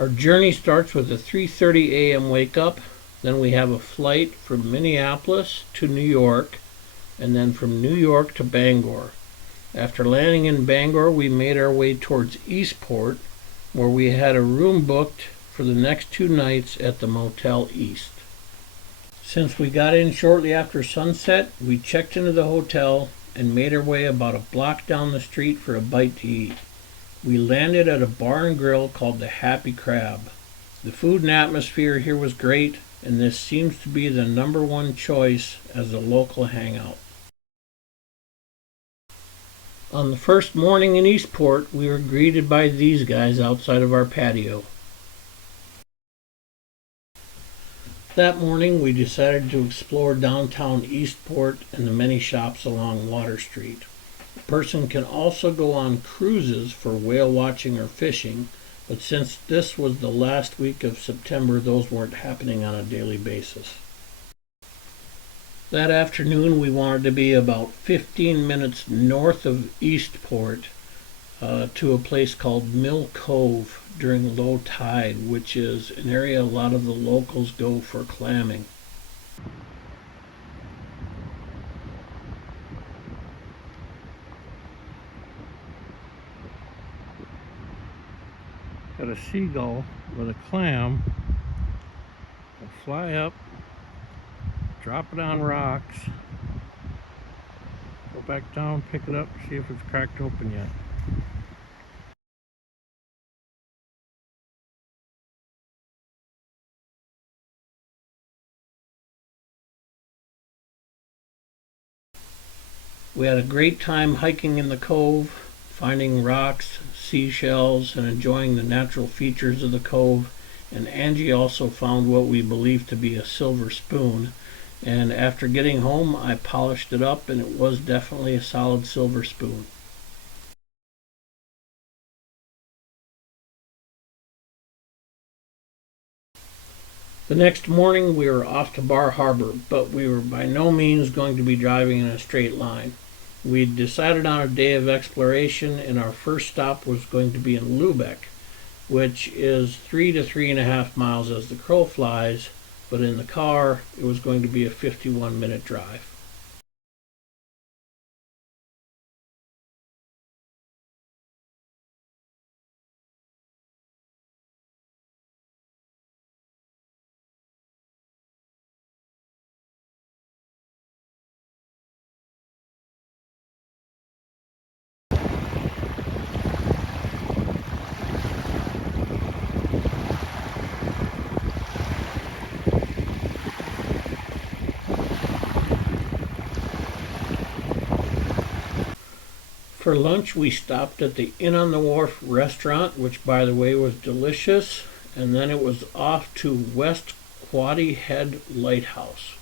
Our journey starts with a 3:30 a.m. wake up, then we have a flight from Minneapolis to New York, and then from New York to Bangor. After landing in Bangor, we made our way towards Eastport, where we had a room booked for the next 2 nights at the Motel East. Since we got in shortly after sunset, we checked into the hotel and made our way about a block down the street for a bite to eat. We landed at a bar and grill called the Happy Crab. The food and atmosphere here was great, and this seems to be the #1 choice as a local hangout. On the first morning in Eastport, we were greeted by these guys outside of our patio. That morning, we decided to explore downtown Eastport and the many shops along Water Street. A person can also go on cruises for whale watching or fishing, but since this was the last week of September, those weren't happening on a daily basis. That afternoon, we wanted to be about 15 minutes north of Eastport to a place called Mill Cove during low tide, which is an area a lot of the locals go for clamming. Got a seagull with a clam. Will fly up, drop it on rocks, go back down, pick it up, see if it's cracked open yet. We had a great time hiking in the cove, finding rocks, seashells, and enjoying the natural features of the cove. And Angie also found what we believe to be a silver spoon. And after getting home, I polished it up, and it was definitely a solid silver spoon. The next morning, we were off to Bar Harbor, but we were by no means going to be driving in a straight line. We decided on a day of exploration, and our first stop was going to be in Lubeck, which is 3 to 3.5 miles as the crow flies, but in the car, it was going to be a 51-minute drive. For lunch, we stopped at the Inn on the Wharf restaurant, which, by the way, was delicious, and then it was off to West Quoddy Head Lighthouse.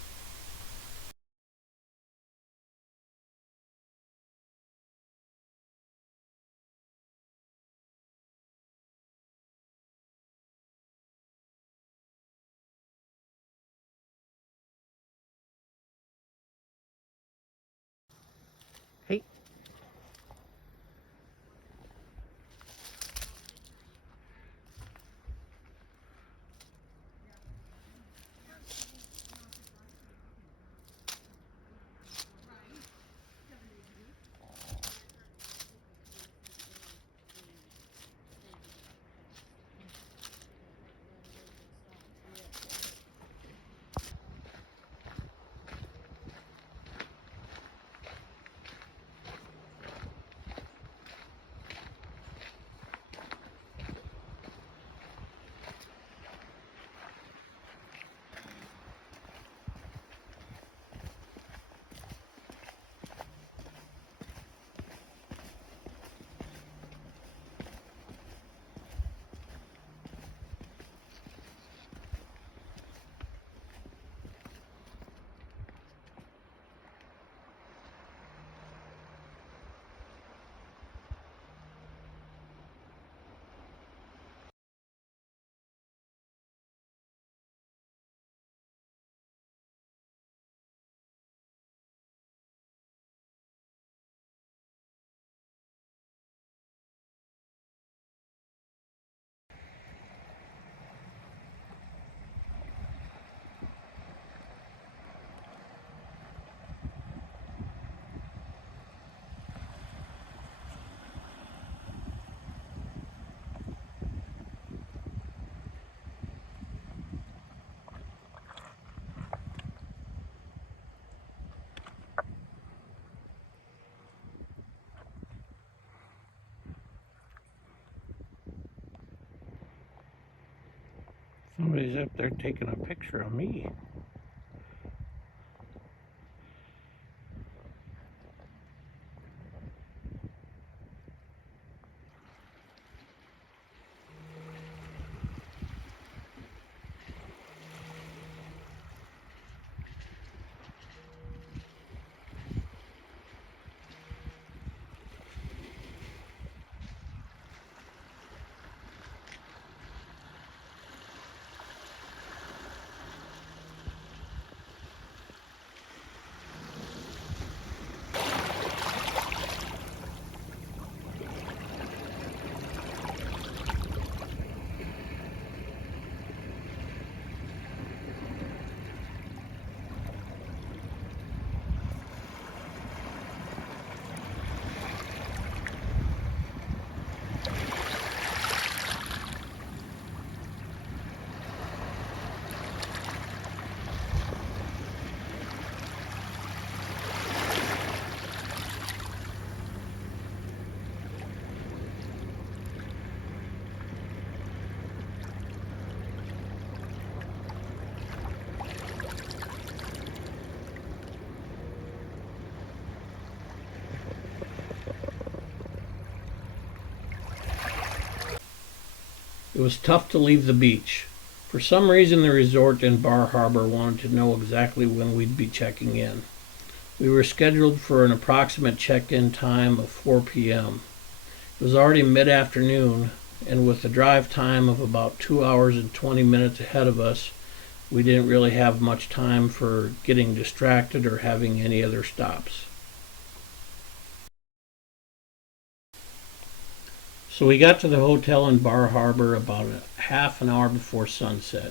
Hey. Somebody's up there taking a picture of me. It was tough to leave the beach. For some reason, the resort in Bar Harbor wanted to know exactly when we'd be checking in. We were scheduled for an approximate check-in time of 4 p.m. It was already mid-afternoon, and with a drive time of about 2 hours and 20 minutes ahead of us, we didn't really have much time for getting distracted or having any other stops. So we got to the hotel in Bar Harbor about a half an hour before sunset.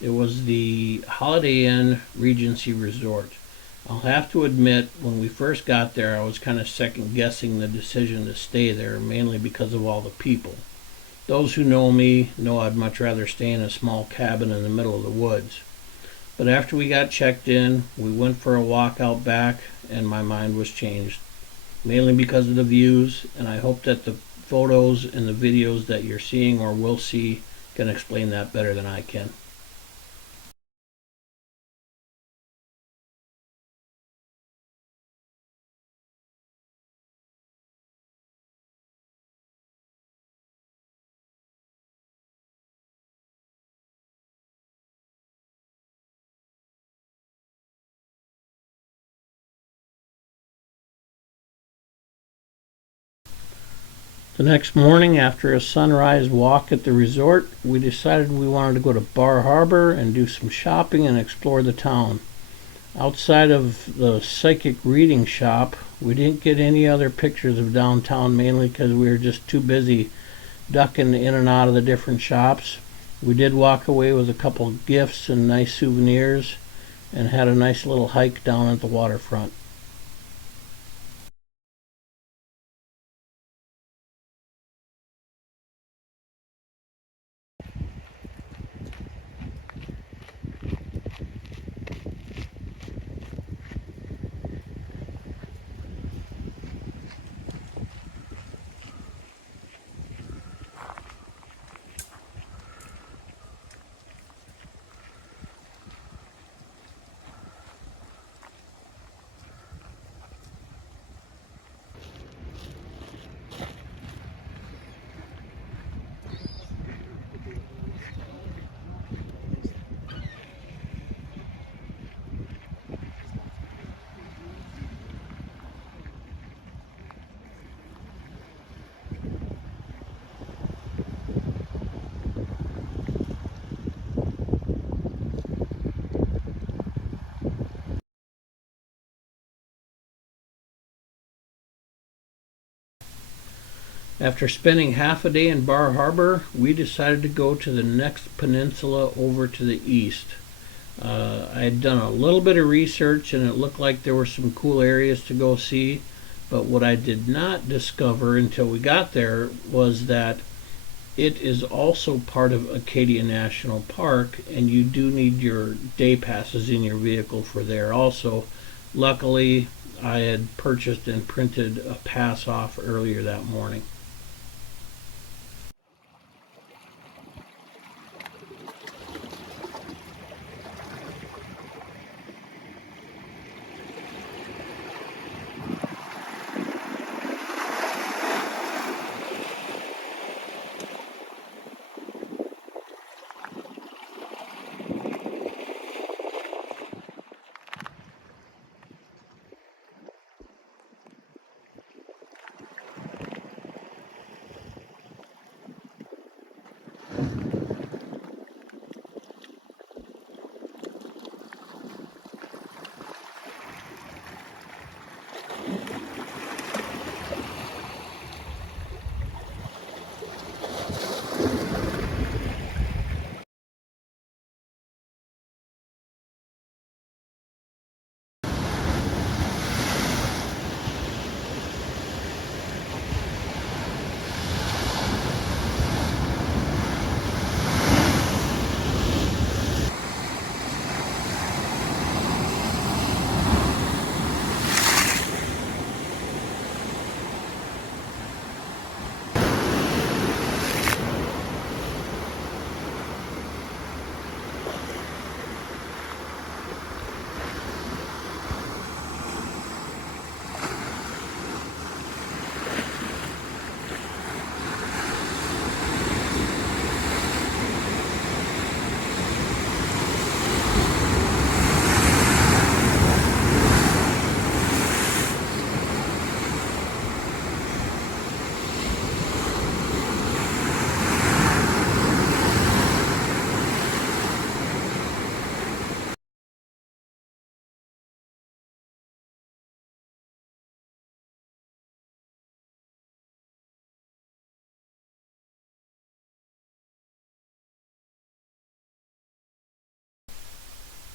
It was the Holiday Inn Regency Resort. I'll have to admit, when we first got there, I was kind of second guessing the decision to stay there, mainly because of all the people. Those who know me know I'd much rather stay in a small cabin in the middle of the woods. But after we got checked in, we went for a walk out back, and my mind was changed, mainly because of the views, and I hope that the photos and the videos that you're seeing or will see can explain that better than I can. The next morning, after a sunrise walk at the resort, we decided we wanted to go to Bar Harbor and do some shopping and explore the town. Outside of the psychic reading shop, we didn't get any other pictures of downtown, mainly because we were just too busy ducking in and out of the different shops. We did walk away with a couple of gifts and nice souvenirs and had a nice little hike down at the waterfront. After spending half a day in Bar Harbor, we decided to go to the next peninsula over to the east. I had done a little bit of research and it looked like there were some cool areas to go see, but what I did not discover until we got there was that it is also part of Acadia National Park, and you do need your day passes in your vehicle for there also. Luckily, I had purchased and printed a pass off earlier that morning.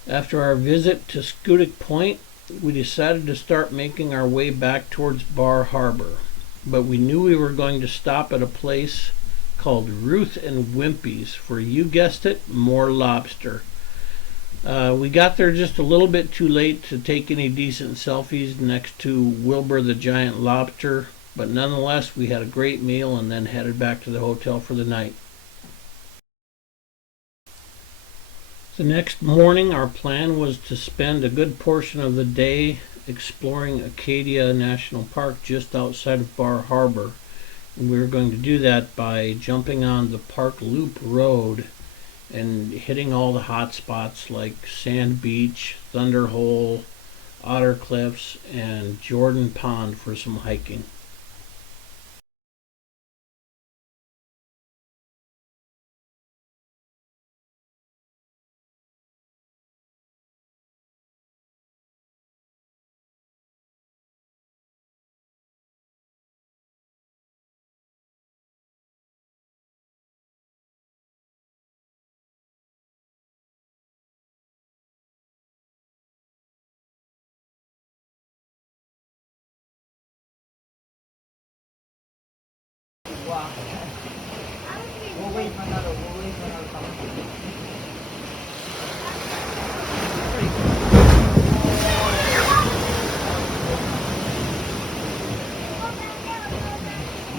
After our visit to Scudic Point, we decided to start making our way back towards Bar Harbor, but we knew we were going to stop at a place called Ruth and Wimpy's for, you guessed it, more lobster. We got there just a little bit too late to take any decent selfies next to Wilbur the Giant Lobster, but nonetheless we had a great meal and then headed back to the hotel for the night. The next morning our plan was to spend a good portion of the day exploring Acadia National Park just outside of Bar Harbor. And we were going to do that by jumping on the Park Loop Road and hitting all the hot spots like Sand Beach, Thunder Hole, Otter Cliffs, and Jordan Pond for some hiking.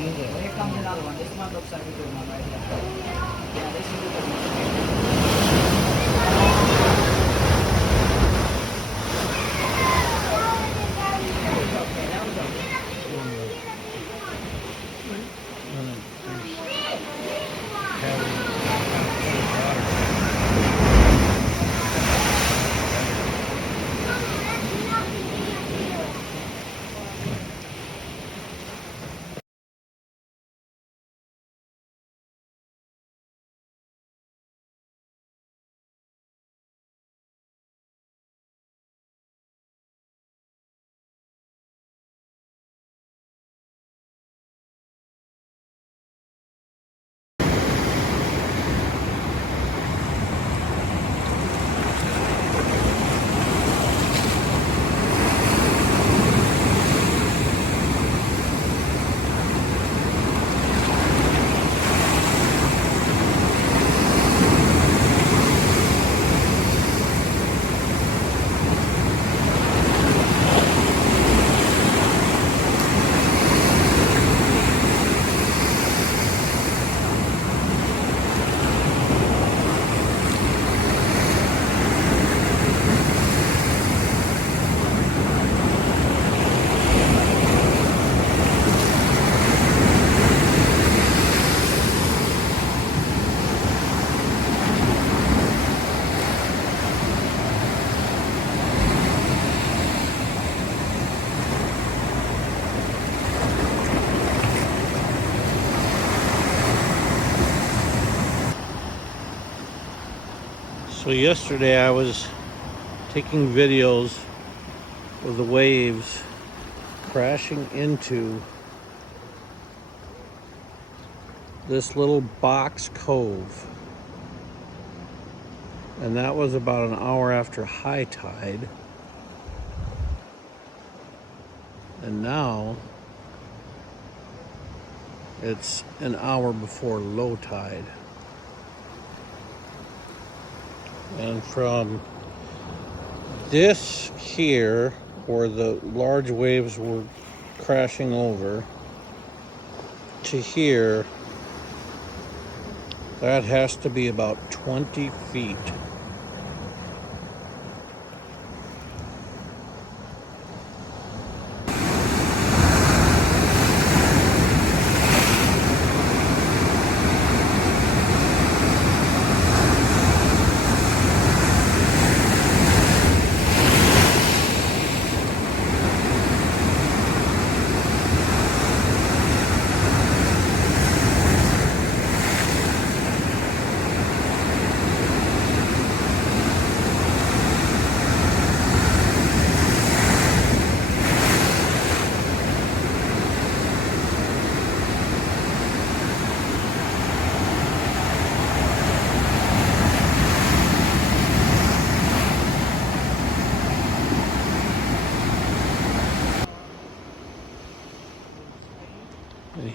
Here comes another one. This one looks like a good one right here. Yeah, this is a good one. Okay, that was okay. So yesterday I was taking videos of the waves crashing into this little box cove, and that was about an hour after high tide, and now it's an hour before low tide. And from this here, where the large waves were crashing over, to here, that has to be about 20 feet.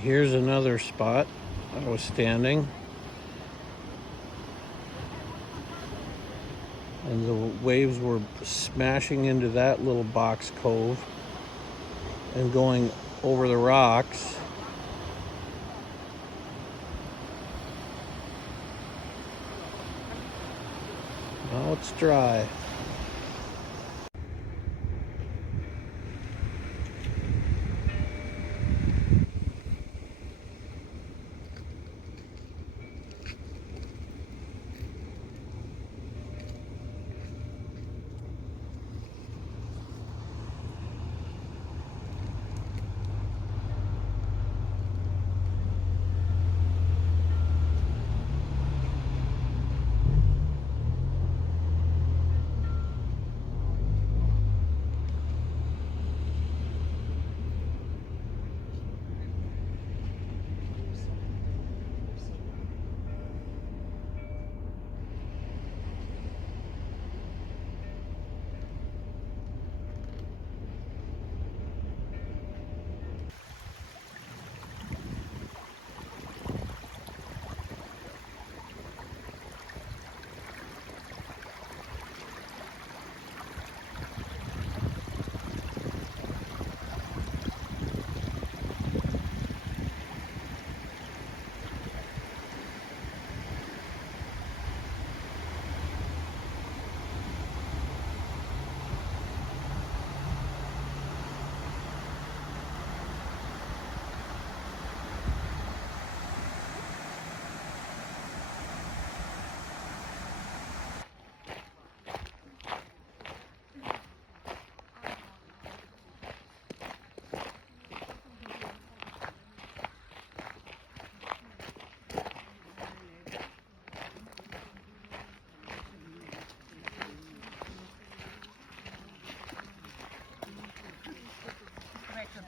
Here's another spot I was standing, and the waves were smashing into that little box cove and going over the rocks. Now it's dry.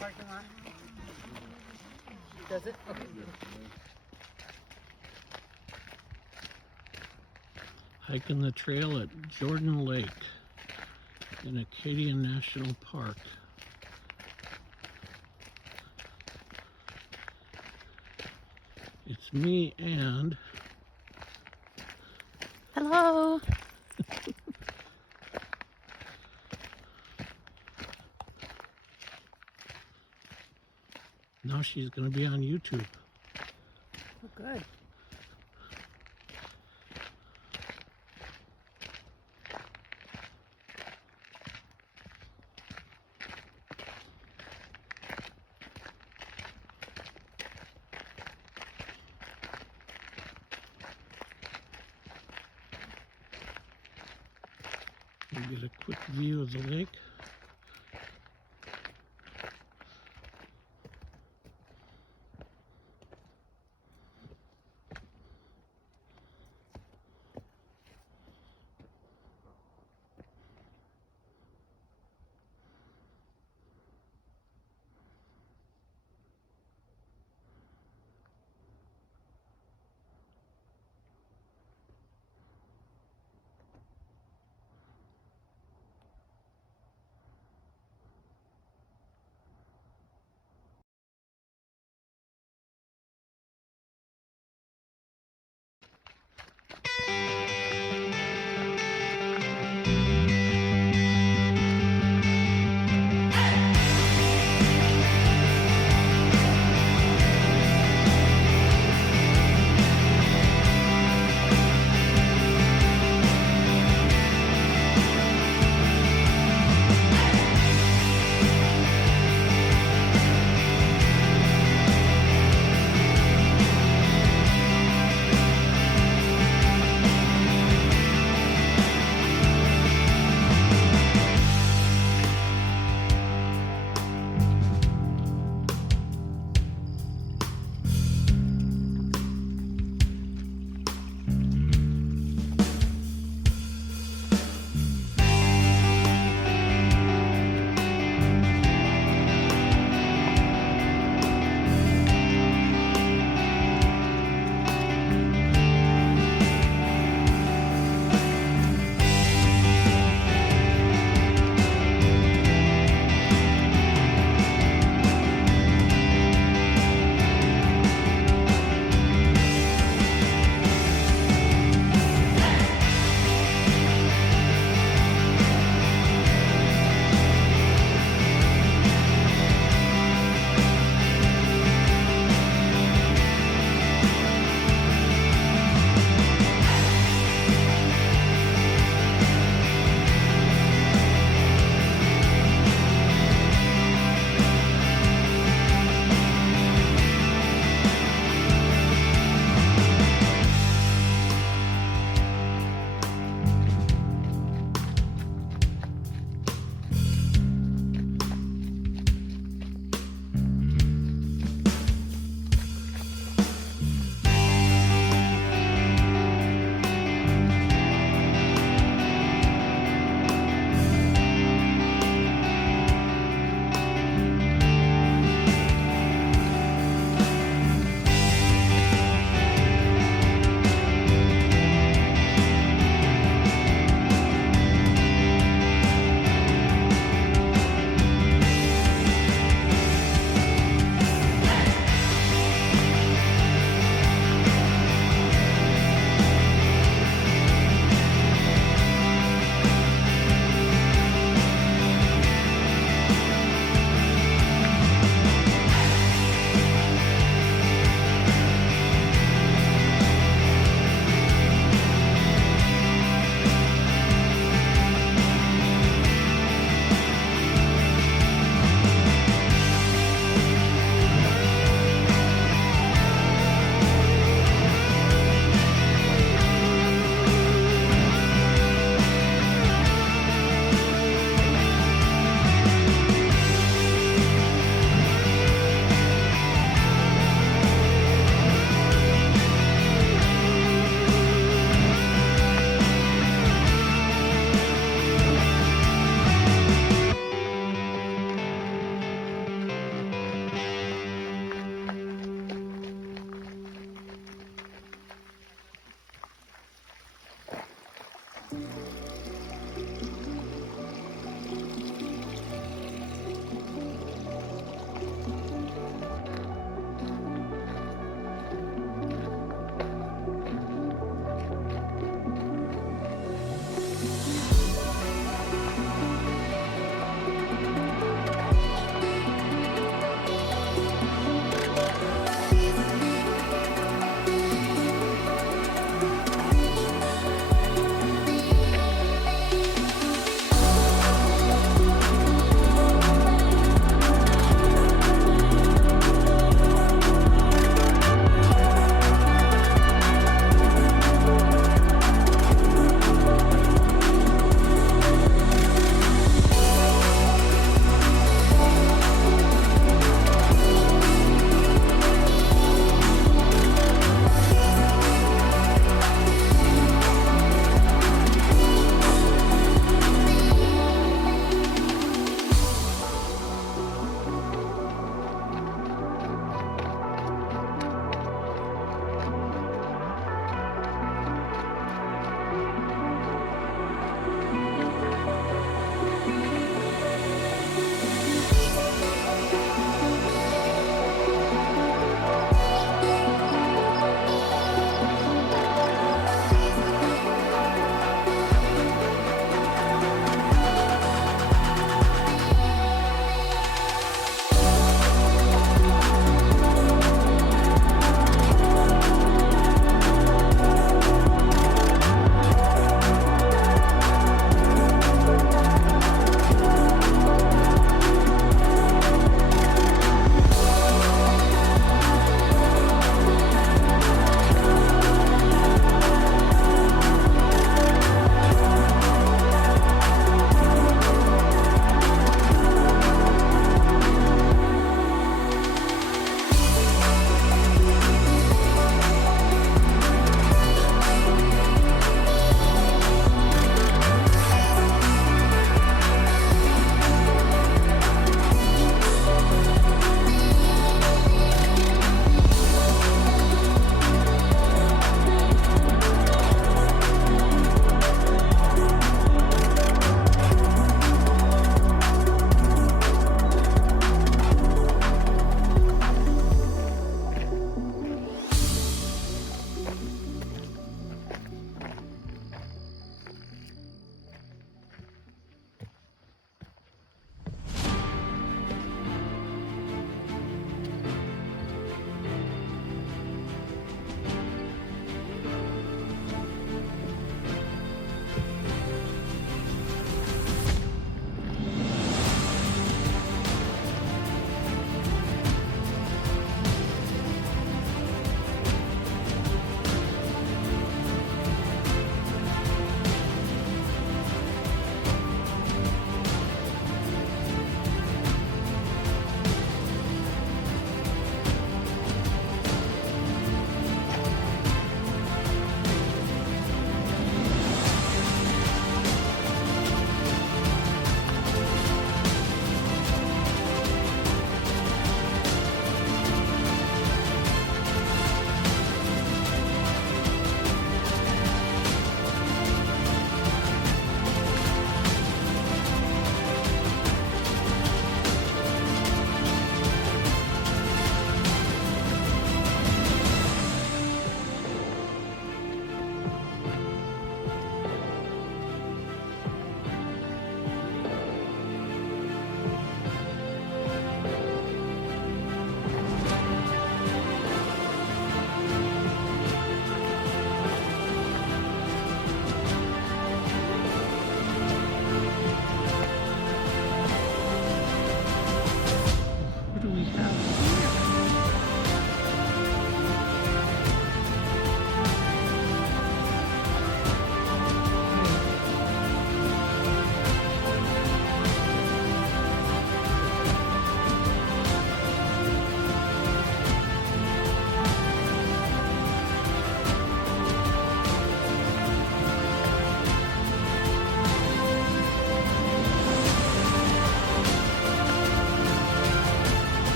Parking lot. Does it? Okay. Hiking the trail at Jordan Lake in Acadia National Park. It's me and... Hello. Now she's going to be on YouTube. Oh, good. We'll get a quick view of the lake.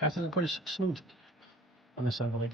Faster than put a smooth on this side of the lake.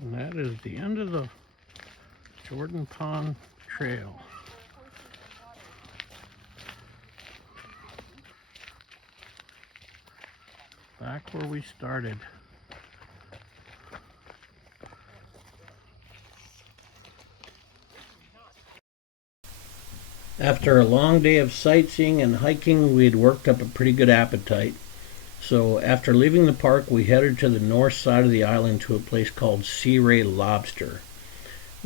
And that is the end of the Jordan Pond Trail. Back where we started. After a long day of sightseeing and hiking, we had worked up a pretty good appetite. So after leaving the park, we headed to the north side of the island to a place called Sea Ray Lobster.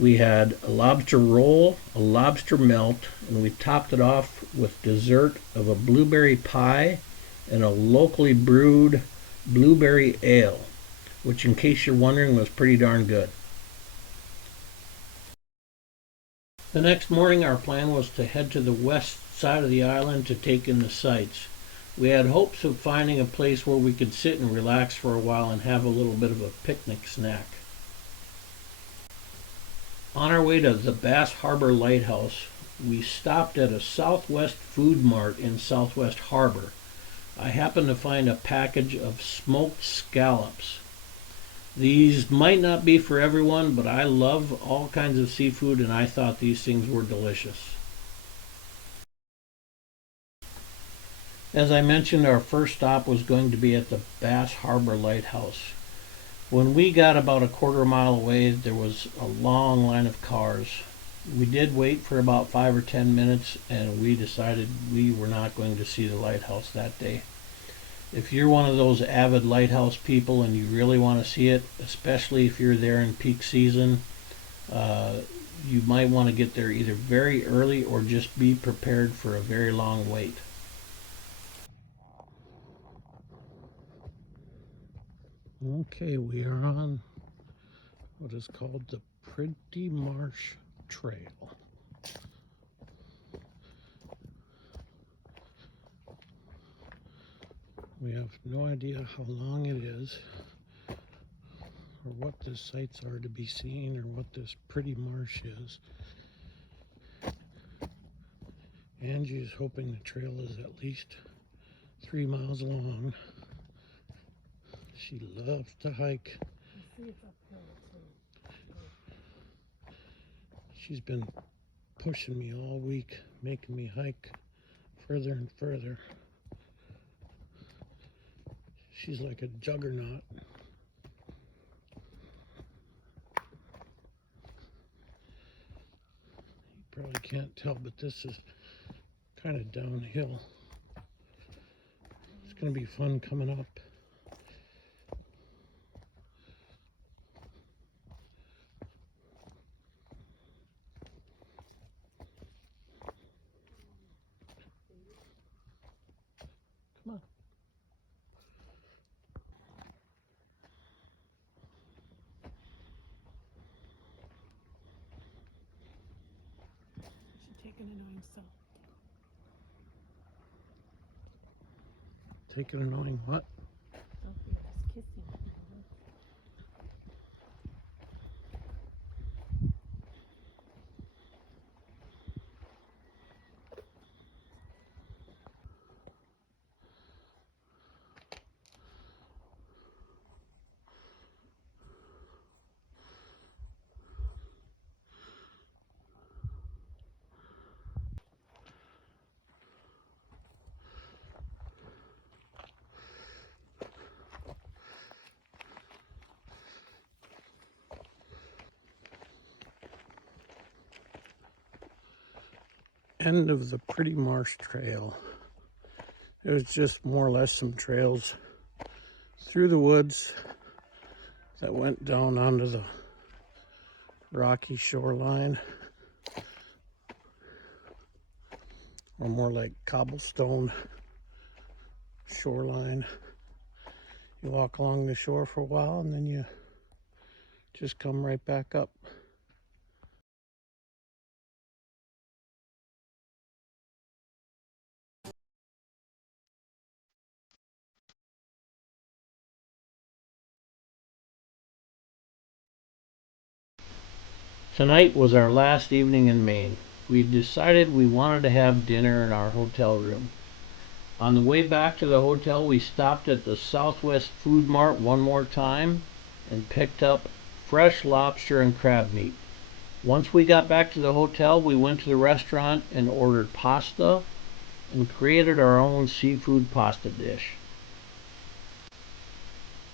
We had a lobster roll, a lobster melt, and we topped it off with dessert of a blueberry pie and a locally brewed blueberry ale, which, in case you're wondering, was pretty darn good. The next morning, our plan was to head to the west side of the island to take in the sights. We had hopes of finding a place where we could sit and relax for a while and have a little bit of a picnic snack. On our way to the Bass Harbor Lighthouse, we stopped at a Southwest Food Mart in Southwest Harbor. I happened to find a package of smoked scallops. These might not be for everyone, but I love all kinds of seafood, and I thought these things were delicious. As I mentioned, our first stop was going to be at the Bass Harbor Lighthouse. When we got about a quarter mile away, there was a long line of cars. We did wait for about 5 or 10 minutes, and we decided we were not going to see the lighthouse that day. If you're one of those avid lighthouse people and you really want to see it, especially if you're there in peak season, you might want to get there either very early or just be prepared for a very long wait. Okay, we are on what is called the Pretty Marsh Trail. We have no idea how long it is, or what the sights are to be seen, or what this pretty marsh is. Angie is hoping the trail is at least 3 miles long. She loves to hike. She's been pushing me all week, making me hike further and further. She's like a juggernaut. You probably can't tell, but this is kind of downhill. It's going to be fun coming up. Come on. Should take an annoying self. Take an annoying what? Selfie of us kissing. End of the Pretty Marsh Trail. It was just more or less some trails through the woods that went down onto the rocky shoreline, or more like cobblestone shoreline. You walk along the shore for a while and then you just come right back up. Tonight was our last evening in Maine. We decided we wanted to have dinner in our hotel room. On the way back to the hotel, we stopped at the Southwest Food Mart one more time and picked up fresh lobster and crab meat. Once we got back to the hotel, we went to the restaurant and ordered pasta and created our own seafood pasta dish.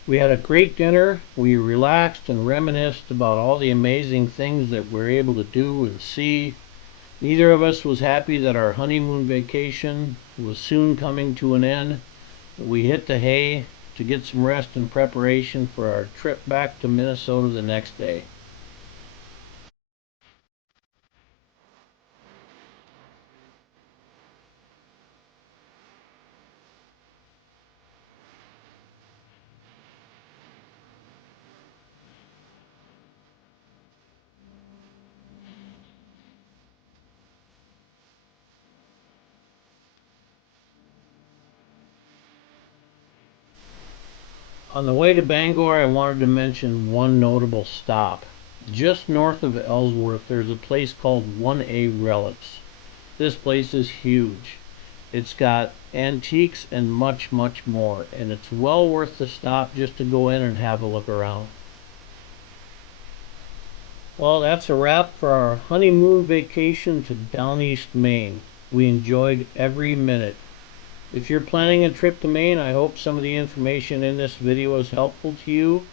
We had a great dinner. We relaxed and reminisced about all the amazing things that we're able to do and see. Neither of us was happy that our honeymoon vacation was soon coming to an end. We hit the hay to get some rest in preparation for our trip back to Minnesota the next day. On the way to Bangor, I wanted to mention one notable stop. Just north of Ellsworth, there's a place called 1A Relics. This place is huge. It's got antiques and much, much more, and it's well worth the stop just to go in and have a look around. Well, that's a wrap for our honeymoon vacation to Downeast, Maine. We enjoyed every minute. If you're planning a trip to Maine, I hope some of the information in this video is helpful to you.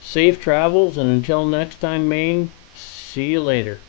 Safe travels, and until next time, Maine, see you later.